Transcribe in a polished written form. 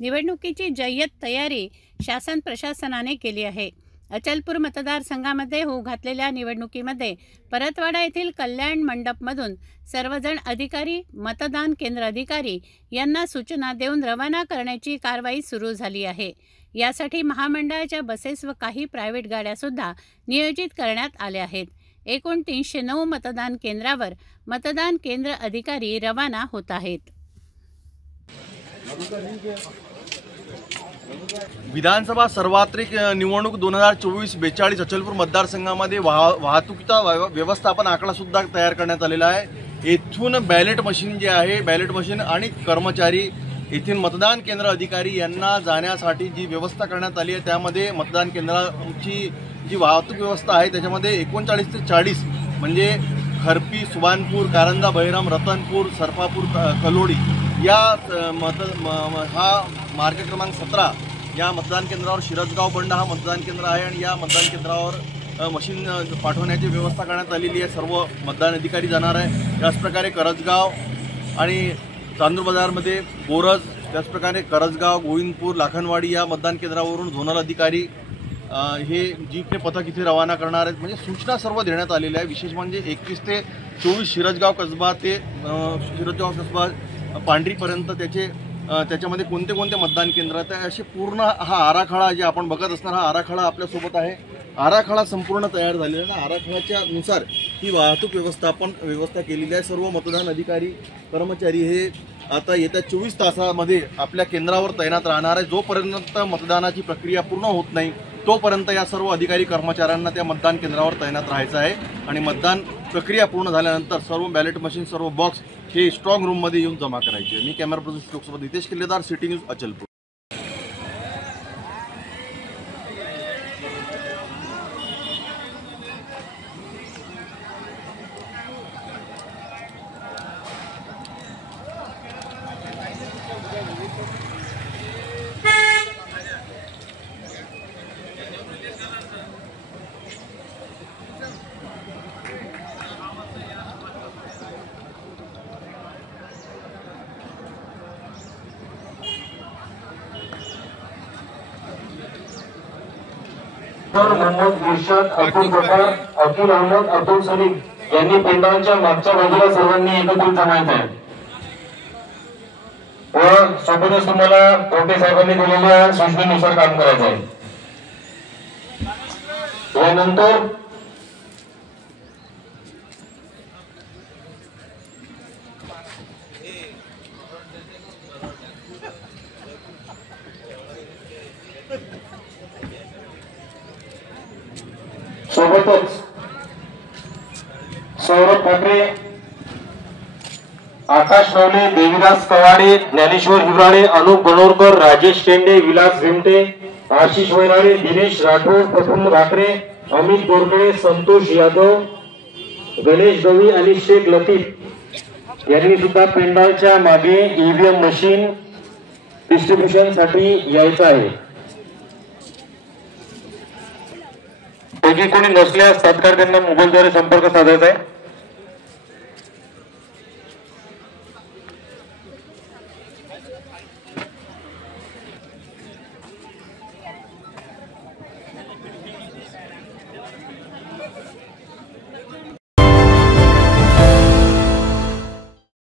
निवडणुकीची जय्यत तयारी शासन प्रशासनाने केली आहे. अचलपूर मतदारसंघामध्ये होऊ घातलेल्या निवडणुकीमध्ये परतवाडा येथील कल्याण मंडपमधून सर्वजण अधिकारी, मतदान केंद्र अधिकारी यांना सूचना देऊन रवाना करण्याची कारवाई सुरू झाली आहे. यासाठी महामंडळाच्या बसेस व काही प्रायव्हेट गाड्यासुद्धा नियोजित करण्यात आल्या आहेत. एकूण 309 मतदान केंद्रावर मतदान केंद्र अधिकारी रवाना होत आहेत. विधानसभा सर्वात्रिक निवडणूक 2024-42 अचलपूर मतदारसंघामध्ये वाहतुकीचा व्यवस्थापन आकडा सुद्धा तयार करण्यात आलेला आहे. येथून बॅलेट मशीन जे आहे, बॅलेट मशीन आणि कर्मचारी, येथील मतदान केंद्र अधिकारी यांना जाण्यासाठी जी व्यवस्था करण्यात आली आहे त्यामध्ये मतदान केंद्राची जी वाहतूक व्यवस्था आहे त्याच्यामध्ये 39 ते 40 म्हणजे खरपी, सुभानपूर, कारंजा, बहिराम, रतनपूर, सरफापूर, कलोडी या हा मार्ग क्रमांक 17 या मतदान केंद्रावर शिरसगाव बंड हा मतदान केंद्र आहे आणि या मतदान केंद्रावर मशीन पाठवण्याची व्यवस्था करण्यात आलेली आहे. सर्व मतदान अधिकारी जाणार आहे. त्याचप्रकारे करजगाव आणि चांदूर बाजारमध्ये बोरज, त्याचप्रकारे करजगाव, गोविंदपूर, लाखनवाडी या मतदान केंद्रावरून झोनल अधिकारी हे जीपने पथक इथे रवाना करणार आहेत. म्हणजे सूचना सर्व देण्यात आलेल्या आहे. विशेष म्हणजे 21 ते 24 शिरसगाव कसबा ते शिरसगाव कसबा पांढरीपर्यंत त्याच्यामध्ये कोणते कोणते मतदान केंद्र आहेत असे पूर्ण हा आराखडा जे आपण बघत असणार हा आराखडा आपल्यासोबत आहे. आराखडा संपूर्ण तयार झालेला आहे. आराखड्याच्या नुसार ही वाहतूक व्यवस्था केलेली आहे. सर्व मतदान अधिकारी, कर्मचारी हे आता येत्या 24 तासामध्ये आपल्या केंद्रावर तैनात राहणार आहे. जोपर्यंत मतदानाची प्रक्रिया पूर्ण होत नाही तोपर्यंत या सर्व अधिकारी कर्मचाऱ्यांना त्या मतदान केंद्रावर तैनात राहायचं आहे आणि मतदान प्रक्रिया पूर्ण झाल्यानंतर सर्व बॅलेट मशीन, सर्व बॉक्स हे स्ट्रॉंग रूममध्ये येऊन जमा करायचे. मी कॅमेरा पर्सन स्टोक्सोबत हितेश किल्लेदार, सिटी न्यूज, अचलपूर. मोहम्मद इर्शाद अब्दुल जब्बार, अकील अहमद, अब्दुल सलीम यांनी पेंडाच्या मागच्या बाजूला सर्वांनी एकत्रित जमायचं आहे व सोबतच तुम्हाला कोटे साहेबांनी दिलेल्या सूचनेनुसार काम करायचं आहे. यानंतर सोबतच सौरभ ठाकरे, आकाश नवले, देवीदास कवाडे, ज्ञानेश्वर हिवराळे, अनुप बनोरकर, राजेश शेंडे, विलास भेमटे, आशिष वैराळे, दिनेश राठोड, प्रफुल्ल भाकरे, अमित बोरकडे, संतोष यादव, गणेश गवळी आणि शेख लतीफ यांनी सुद्धा पेंडालच्या मागे ईव्हीएम मशीन डिस्ट्रीब्युशन साठी यायचं आहे. पैकी कोणी नसल्यास तात्काळ त्यांना मोबाईलद्वारे संपर्क साधायचा आहे.